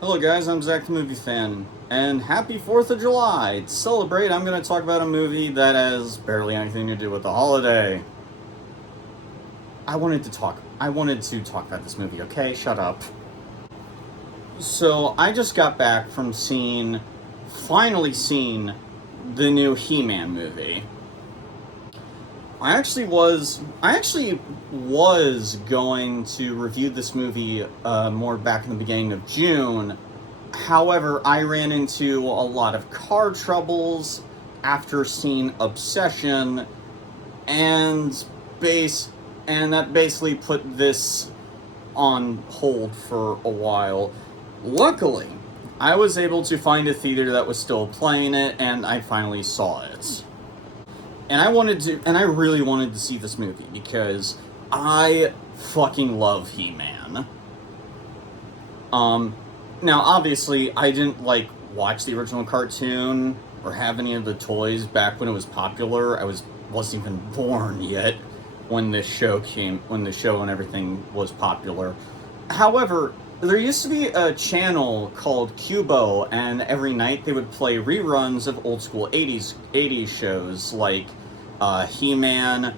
Hello guys, I'm Zach the Movie Fan, and happy 4th of July! To celebrate, I'm going to talk about a movie that has barely anything to do with the holiday. I wanted to talk about this movie, okay? Shut up. So, I just got back from finally seeing the new He-Man movie. I actually was going to review this movie more back in the beginning of June. However, I ran into a lot of car troubles after seeing Obsession, and that basically put this on hold for a while. Luckily, I was able to find a theater that was still playing it, and I finally saw it. And I really wanted to see this movie because I fucking love He-Man. Now obviously I didn't watch the original cartoon or have any of the toys back when it was popular. Wasn't even born yet when the show and everything was popular. However, there used to be a channel called Cubo, and every night they would play reruns of old school 80s shows like He-Man,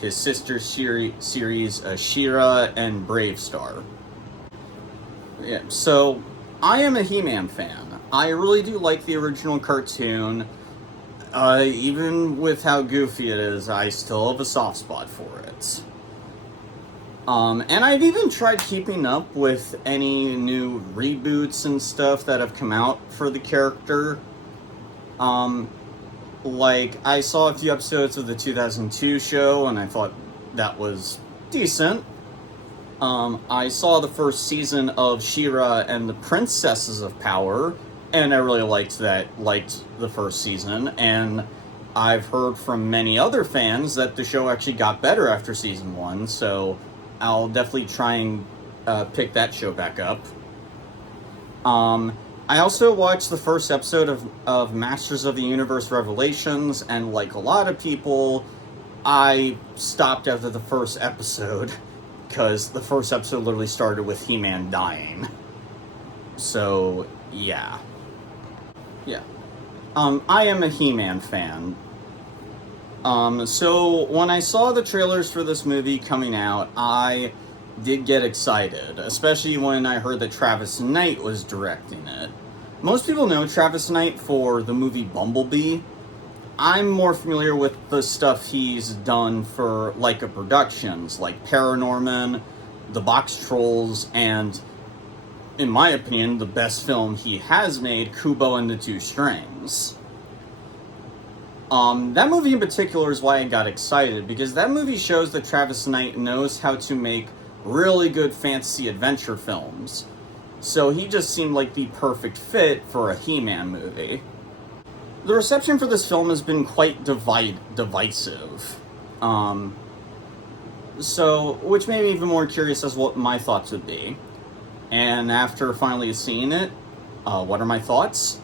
his sister series, She-Ra, and Brave Star. Yeah, so I am a He-Man fan. I really do like the original cartoon. Even with how goofy it is, I still have a soft spot for it. And I've even tried keeping up with any new reboots and stuff that have come out for the character. I saw a few episodes of the 2002 show, and I thought that was decent. I saw the first season of She-Ra and the Princesses of Power, and I really liked the first season, and I've heard from many other fans that the show actually got better after season 1, so I'll definitely try and pick that show back up. I also watched the first episode of Masters of the Universe Revelations, and like a lot of people, I stopped after the first episode, because the first episode literally started with He-Man dying. So, yeah. Yeah. I am a He-Man fan. So when I saw the trailers for this movie coming out, I did get excited, especially when I heard that Travis Knight was directing it. Most people know Travis Knight for the movie Bumblebee. I'm more familiar with the stuff he's done for Leica Productions, like Paranorman, The Box Trolls, and, in my opinion, the best film he has made, Kubo and the Two Strings. That movie in particular is why I got excited, because that movie shows that Travis Knight knows how to make really good fantasy adventure films. So he just seemed like the perfect fit for a He-Man movie. The reception for this film has been quite divisive. Which made me even more curious as what my thoughts would be. And after finally seeing it, what are my thoughts?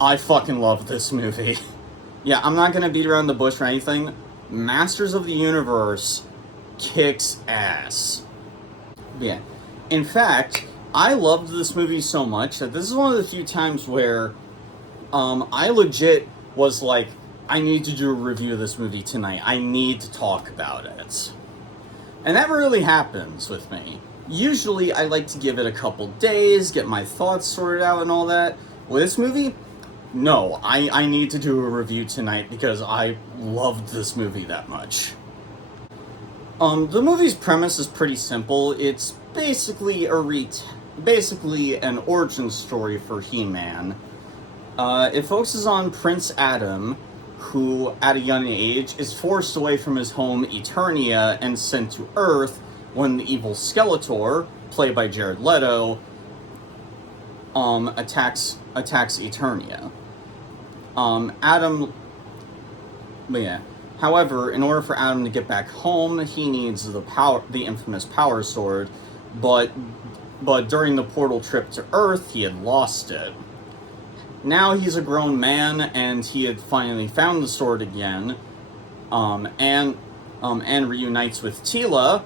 I fucking love this movie. Yeah, I'm not gonna beat around the bush or anything. Masters of the Universe kicks ass. Yeah. In fact, I loved this movie so much that this is one of the few times where I legit was like, I need to do a review of this movie tonight. I need to talk about it. And that really happens with me. Usually I like to give it a couple days, get my thoughts sorted out and all that. With this movie, no, I need to do a review tonight because I loved this movie that much. The movie's premise is pretty simple. It's basically an origin story for He-Man. It focuses on Prince Adam, who, at a young age, is forced away from his home Eternia and sent to Earth when the evil Skeletor, played by Jared Leto, attacks Eternia. However, in order for Adam to get back home, he needs the infamous Power Sword, but during the portal trip to Earth, he had lost it. Now he's a grown man, and he had finally found the sword again, and reunites with Teela,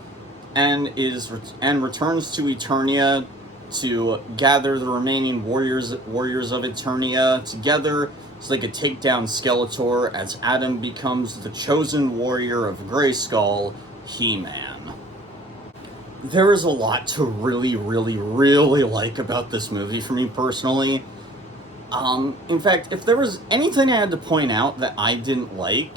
and returns to Eternia to gather the remaining warriors of Eternia together so they could take down Skeletor as Adam becomes the chosen warrior of Grayskull, He-Man. There is a lot to really, really, really like about this movie for me personally. In fact, if there was anything I had to point out that I didn't like,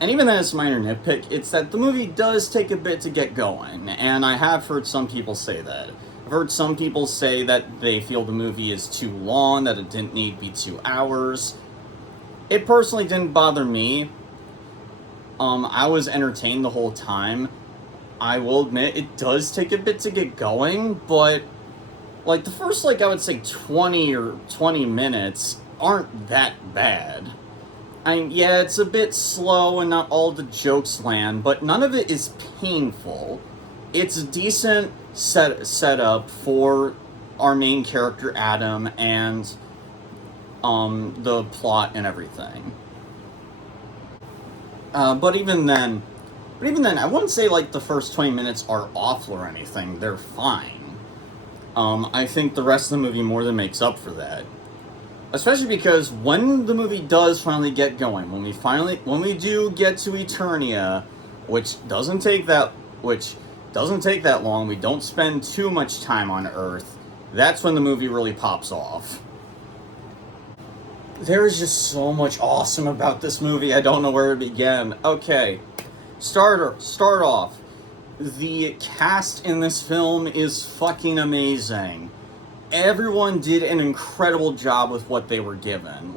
and even then it's a minor nitpick, it's that the movie does take a bit to get going, and I have heard some people say that. I've heard some people say that they feel the movie is too long, that it didn't need to be 2 hours. It personally didn't bother me. I was entertained the whole time. I will admit, it does take a bit to get going, but like the first, I would say 20 minutes aren't that bad. I mean, yeah, it's a bit slow and not all the jokes land, but none of it is painful. It's a decent setup for our main character Adam and the plot and everything. But even then, I wouldn't say the first 20 minutes are awful or anything. They're fine. I think the rest of the movie more than makes up for that. Especially because when the movie does finally get going, when we do get to Eternia, which doesn't take that long, we don't spend too much time on Earth, that's when the movie really pops off. There is just so much awesome about this movie, I don't know where to begin. Okay, start off. The cast in this film is fucking amazing. Everyone did an incredible job with what they were given.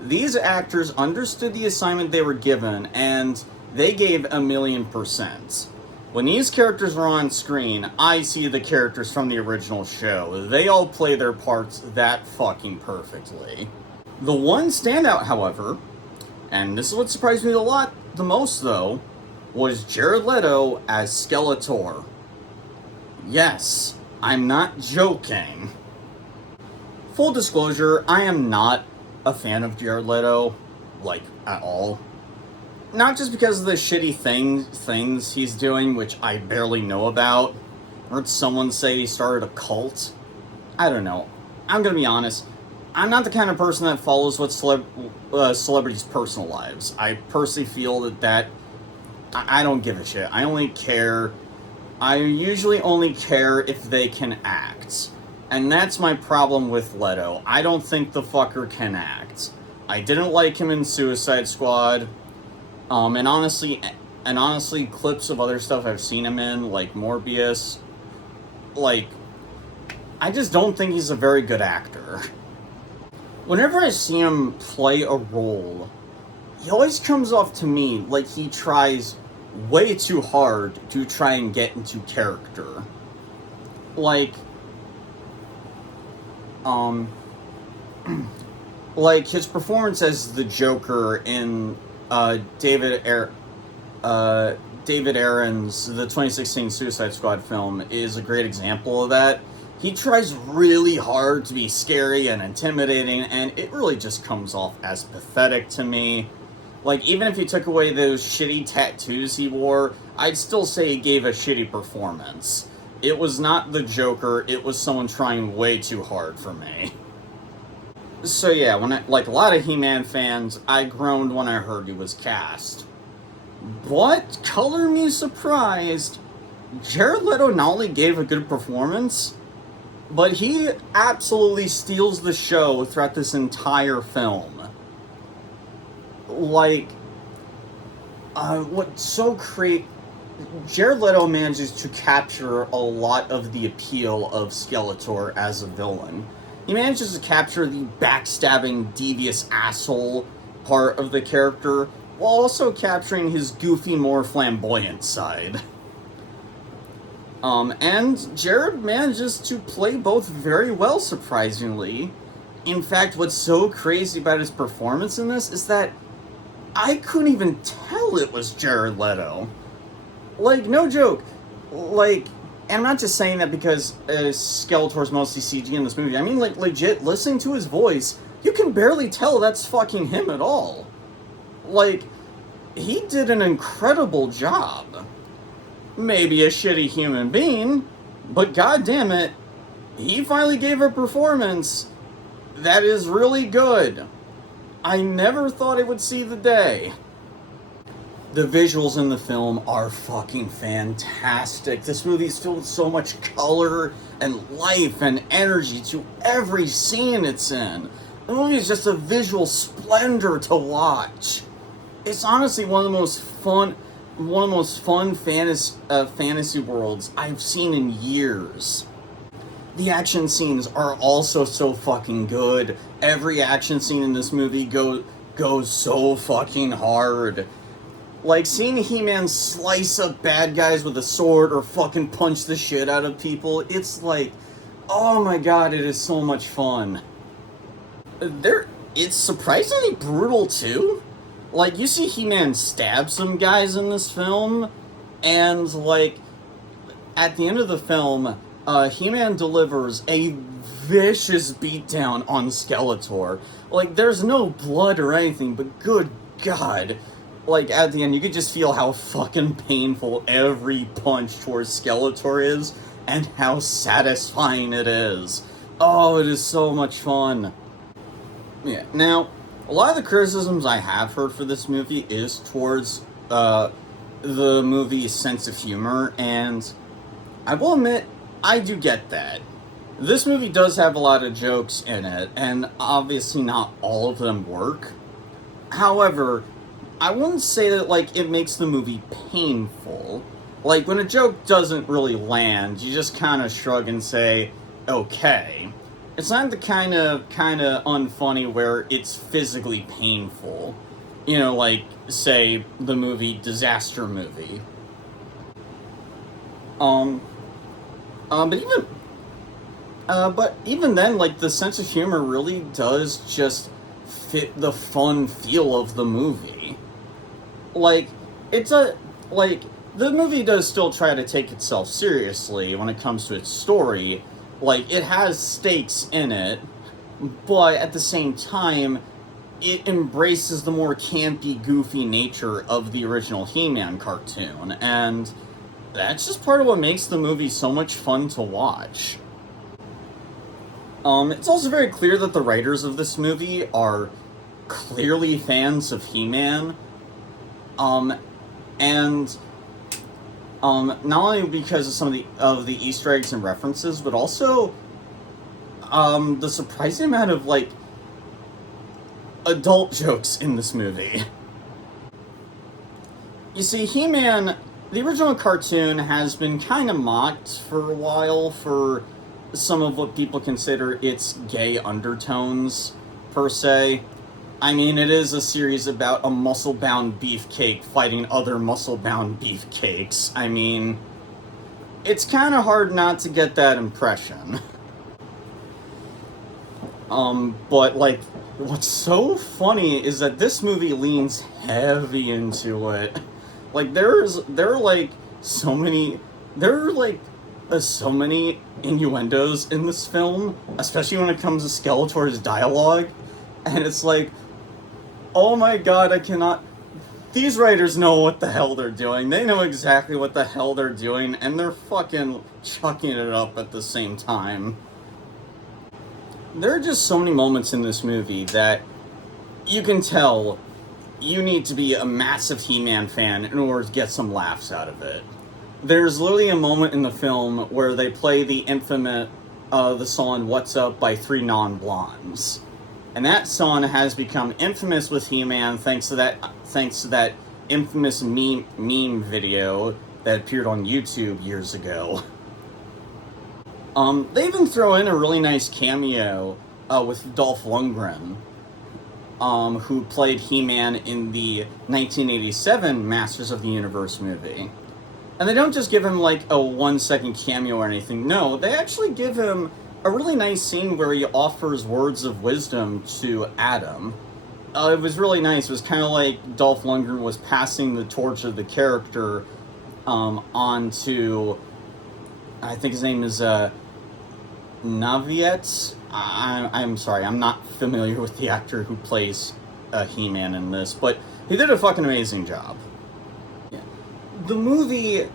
These actors understood the assignment they were given, and they gave 1,000,000%. When these characters are on screen, I see the characters from the original show. They all play their parts that fucking perfectly. The one standout, however, and this is what surprised me the most though, was Jared Leto as Skeletor. Yes, I'm not joking. Full disclosure, I am not a fan of Jared Leto, at all. Not just because of the shitty things he's doing, which I barely know about. I heard someone say he started a cult. I don't know. I'm gonna be honest. I'm not the kind of person that follows what celebrities' personal lives. I personally feel that I don't give a shit. I usually only care if they can act. And that's my problem with Leto. I don't think the fucker can act. I didn't like him in Suicide Squad. And honestly, clips of other stuff I've seen him in, like Morbius, I just don't think he's a very good actor. Whenever I see him play a role, he always comes off to me like he tries way too hard to try and get into character. His performance as the Joker in David Aaron's the 2016 Suicide Squad film is a great example of that. He tries really hard to be scary and intimidating, and it really just comes off as pathetic to me. Even if you took away those shitty tattoos he wore, I'd still say he gave a shitty performance. It was not the Joker, it was someone trying way too hard for me. So yeah, like a lot of He-Man fans, I groaned when I heard he was cast. But, color me surprised, Jared Leto not only gave a good performance, but he absolutely steals the show throughout this entire film. Jared Leto manages to capture a lot of the appeal of Skeletor as a villain. He manages to capture the backstabbing, devious asshole part of the character, while also capturing his goofy, more flamboyant side. And Jared manages to play both very well, surprisingly. In fact, what's so crazy about his performance in this is that I couldn't even tell it was Jared Leto. No joke. And I'm not just saying that because Skeletor's mostly CG in this movie. I mean, legit, listening to his voice, you can barely tell that's fucking him at all. He did an incredible job. Maybe a shitty human being, but goddamn it, he finally gave a performance that is really good. I never thought it would see the day. The visuals in the film are fucking fantastic. This movie's filled with so much color and life and energy to every scene it's in. The movie is just a visual splendor to watch. It's honestly one of the most fun fantasy worlds I've seen in years. The action scenes are also so fucking good. Every action scene in this movie goes so fucking hard. Like, seeing He-Man slice up bad guys with a sword or fucking punch the shit out of people, it's like, oh my god, it is so much fun. It's surprisingly brutal, too. Like, you see He-Man stab some guys in this film, and, like, at the end of the film, He-Man delivers a vicious beatdown on Skeletor. Like, there's no blood or anything, but good god. Like, at the end, you could just feel how fucking painful every punch towards Skeletor is, and how satisfying it is. Oh, it is so much fun. Yeah, now, a lot of the criticisms I have heard for this movie is towards, the movie's sense of humor, and I will admit, I do get that. This movie does have a lot of jokes in it, and obviously not all of them work. However, I wouldn't say that, like, it makes the movie painful. Like, when a joke doesn't really land, you just kind of shrug and say, okay. It's not the kind of unfunny where it's physically painful. You know, like, say, the movie Disaster Movie. But even then, like, the sense of humor really does just fit the fun feel of the movie. Like, the movie does still try to take itself seriously when it comes to its story. Like, it has stakes in it, but at the same time, it embraces the more campy, goofy nature of the original He-Man cartoon, and that's just part of what makes the movie so much fun to watch. It's also very clear that the writers of this movie are clearly fans of He-Man, and not only because of some of the Easter eggs and references, but also the surprising amount of, like, adult jokes in this movie. You see, He-Man, the original cartoon, has been kind of mocked for a while for some of what people consider its gay undertones, per se. I mean, it is a series about a muscle-bound beefcake fighting other muscle-bound beefcakes. I mean, it's kind of hard not to get that impression. But, like, what's so funny is that this movie leans heavy into it. Like, there are so many innuendos in this film, especially when it comes to Skeletor's dialogue, and it's like, oh my god, these writers know what the hell they're doing. They know exactly what the hell they're doing, and they're fucking chucking it up at the same time. There are just so many moments in this movie that you can tell you need to be a massive He-Man fan in order to get some laughs out of it. There's literally a moment in the film where they play the infamous, the song What's Up by Three Non-Blondes. And that song has become infamous with He-Man thanks to that infamous meme video that appeared on YouTube years ago. They even throw in a really nice cameo with Dolph Lundgren, who played He-Man in the 1987 Masters of the Universe movie. And they don't just give him, like, a 1-second cameo or anything. No, they actually give him a really nice scene where he offers words of wisdom to Adam. It was really nice. It was kind of like Dolph Lundgren was passing the torch of the character on to, I think his name is Naviet. I'm sorry, I'm not familiar with the actor who plays He-Man in this, but he did a fucking amazing job. Yeah. The movie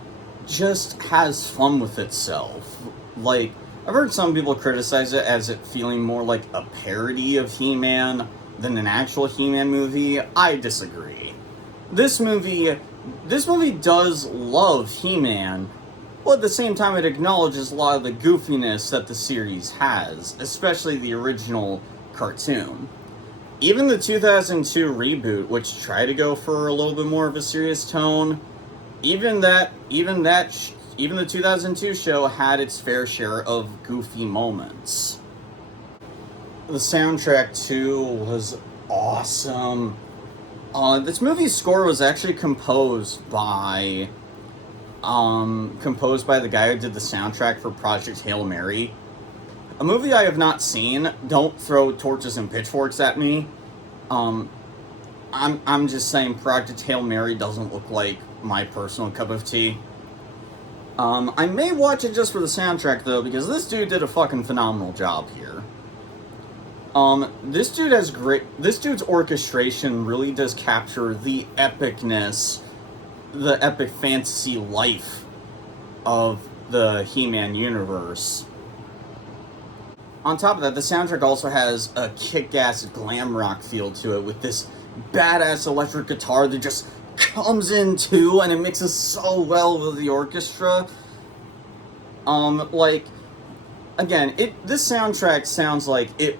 just has fun with itself. Like, I've heard some people criticize it as it feeling more like a parody of He-Man than an actual He-Man movie. I disagree. This movie does love He-Man, but at the same time it acknowledges a lot of the goofiness that the series has, especially the original cartoon. Even the 2002 reboot, which tried to go for a little bit more of a serious tone, even the 2002 show had its fair share of goofy moments. The soundtrack, too, was awesome. This movie's score was actually composed by the guy who did the soundtrack for Project Hail Mary. A movie I have not seen. Don't throw torches and pitchforks at me. I'm just saying Project Hail Mary doesn't look like my personal cup of tea. I may watch it just for the soundtrack, though, because this dude did a fucking phenomenal job here. This dude's orchestration really does capture the epicness, the epic fantasy life of the He-Man universe. On top of that, the soundtrack also has a kick-ass glam rock feel to it, with this badass electric guitar that just comes in too, and it mixes so well with the orchestra. Again, this soundtrack sounds like it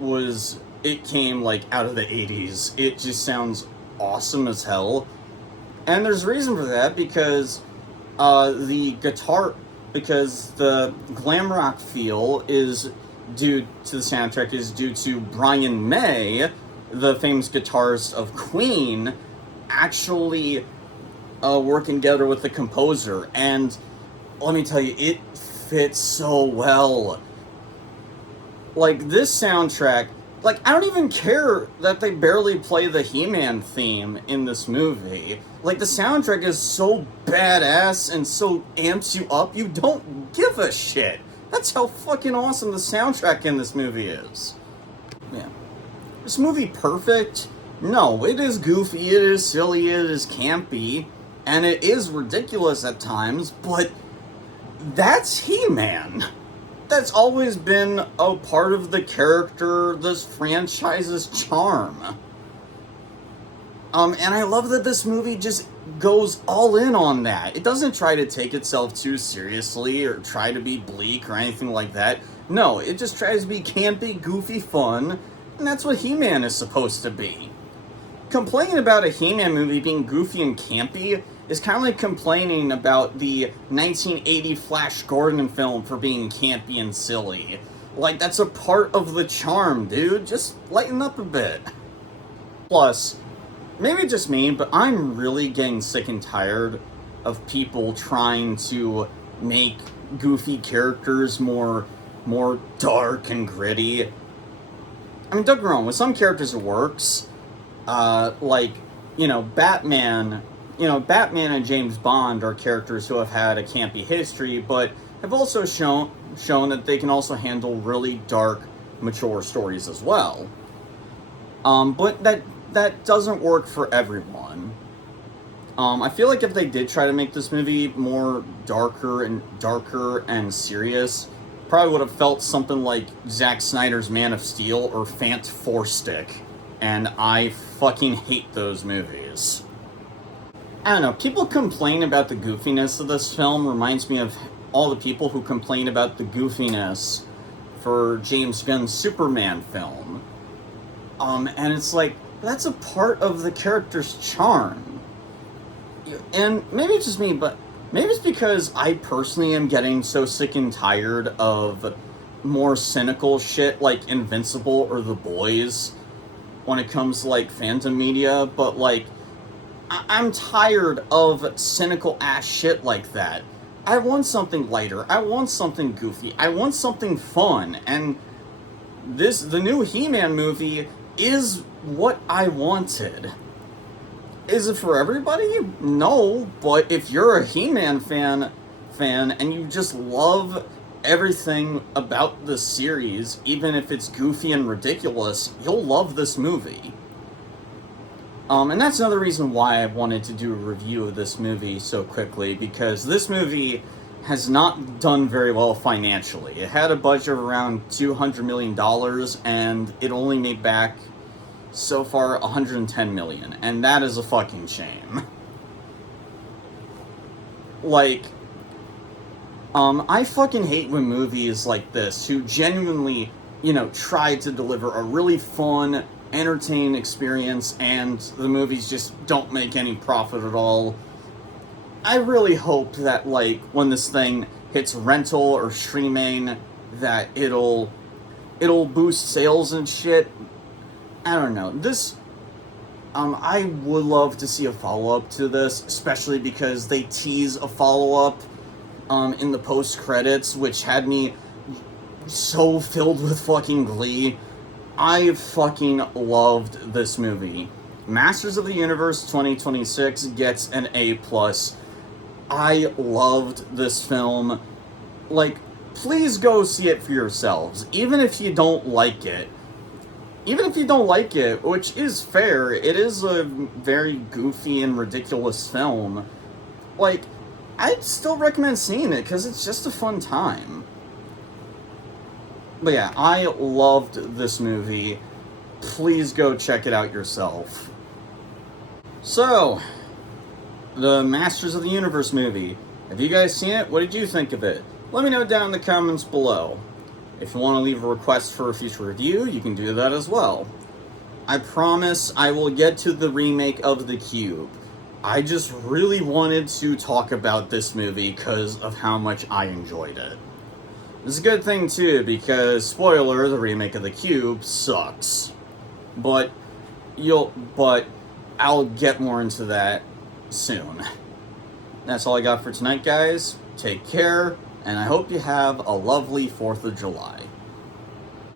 came, like, out of the 80s. It just sounds awesome as hell. And there's reason for that, because the glam rock feel is due to the soundtrack is due to Brian May, the famous guitarist of Queen, actually working together with the composer. And let me tell you, it fits so well. Like, this soundtrack, like, I don't even care that they barely play the He-Man theme in this movie. Like, the soundtrack is so badass and so amps you up, you don't give a shit. That's how fucking awesome the soundtrack in this movie is. Yeah. Is this movie perfect? No, it is goofy, it is silly, it is campy, and it is ridiculous at times, but that's He-Man. That's always been a part of the character, this franchise's charm. And I love that this movie just goes all in on that. It doesn't try to take itself too seriously or try to be bleak or anything like that. No, it just tries to be campy, goofy fun, and that's what He-Man is supposed to be. Complaining about a He-Man movie being goofy and campy is kind of like complaining about the 1980 Flash Gordon film for being campy and silly. Like, that's a part of the charm, dude. Just lighten up a bit. Plus, maybe just me, but I'm really getting sick and tired of people trying to make goofy characters more dark and gritty. I mean, don't get me wrong, with some characters it works. Batman and James Bond are characters who have had a campy history, but have also shown that they can also handle really dark, mature stories as well. But that doesn't work for everyone. I feel like if they did try to make this movie more darker and serious, probably would have felt something like Zack Snyder's Man of Steel or Fant Four Stick, and I fucking hate those movies. I don't know, people complain about the goofiness of this film reminds me of all the people who complain about the goofiness for James Gunn's Superman film. And it's like, that's a part of the character's charm. And maybe it's just me, but maybe it's because I personally am getting so sick and tired of more cynical shit like Invincible or The Boys when it comes to, like, phantom media, but, like, I'm tired of cynical ass shit like that. I want something lighter. I want something goofy. I want something fun. And the new He-Man movie is what I wanted. Is it for everybody? No, but if you're a He-Man fan and you just love everything about the series, even if it's goofy and ridiculous, you'll love this movie. And that's another reason why I wanted to do a review of this movie so quickly, because this movie has not done very well financially. It had a budget of around $200 million, and it only made back, so far, $110 million. And that is a fucking shame. Like, I fucking hate when movies like this, who genuinely, try to deliver a really fun, entertaining experience, and the movies just don't make any profit at all. I really hope that, like, when this thing hits rental or streaming, that it'll boost sales and shit. I don't know. I would love to see a follow-up to this, especially because they tease a follow-up, in the post-credits, which had me so filled with fucking glee. I fucking loved this movie. Masters of the Universe 2026 gets an A+. I loved this film. Like, please go see it for yourselves. Even if you don't like it, which is fair, it is a very goofy and ridiculous film. Like, I'd still recommend seeing it, because it's just a fun time. But yeah, I loved this movie. Please go check it out yourself. So, the Masters of the Universe movie. Have you guys seen it? What did you think of it? Let me know down in the comments below. If you want to leave a request for a future review, you can do that as well. I promise I will get to the remake of The Cube. I just really wanted to talk about this movie because of how much I enjoyed it. It's a good thing too, because, spoiler, the remake of The Cube sucks. But I'll get more into that soon. That's all I got for tonight, guys. Take care, and I hope you have a lovely 4th of July.